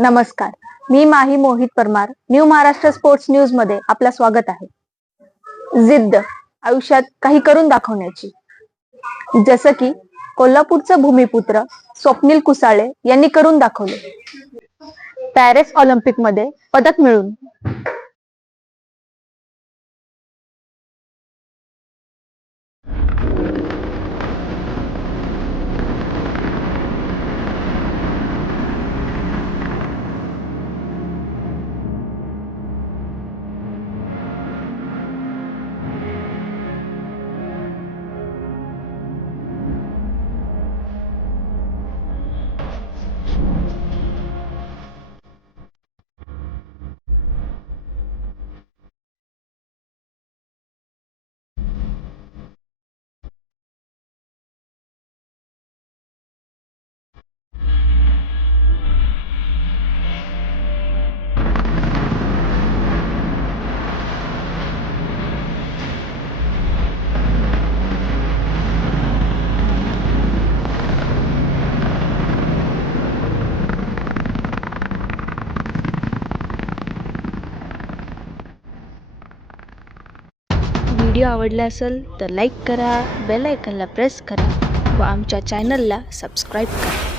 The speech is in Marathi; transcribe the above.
नमस्कार, मी माही Mohit Parmar. New Maharashtra sports news मध्ये आपलं स्वागत आहे. जिद्द आयुष्यात काही करून दाखवण्याची, जसं की कोल्हापूरचं भूमिपुत्र स्वप्नील कुसाळे यांनी करून दाखवले. पॅरिस ऑलिम्पिक मध्ये पदक मिळवून व्हिडिओ आवडला असेल तर लाईक करा, बेल आयकॉनला प्रेस करा व आमच्या चॅनलला सबस्क्राईब करा.